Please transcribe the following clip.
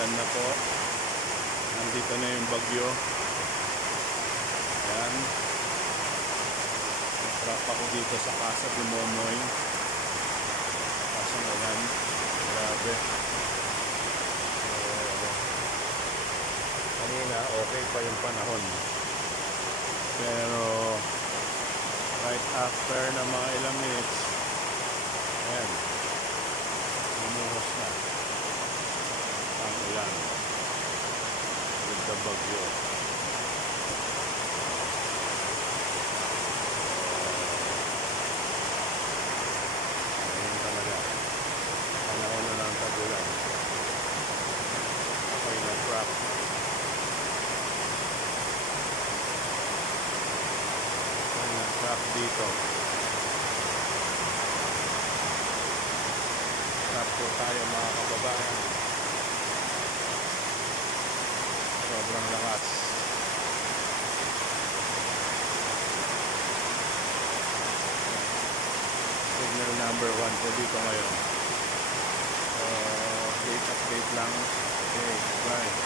umuulan na po. Nandito na yung bagyo. Ayan. Natrap ako dito sa Casa de Momoy. Kasang ulan. Grabe. So, kanina okay pa yung panahon. Pero right after na mga ilang minutes, ayan, bumuhos na ang ulan with the bagyo. Ayun talaga, panahon na ng tag-ulan. Ako'y nag-trap. Ako'y nag-trap dito. Trap po tayo mga kababayan. Sobrang lakas. Signal number 1 po dito ngayon. So, update lang. Okay, bye.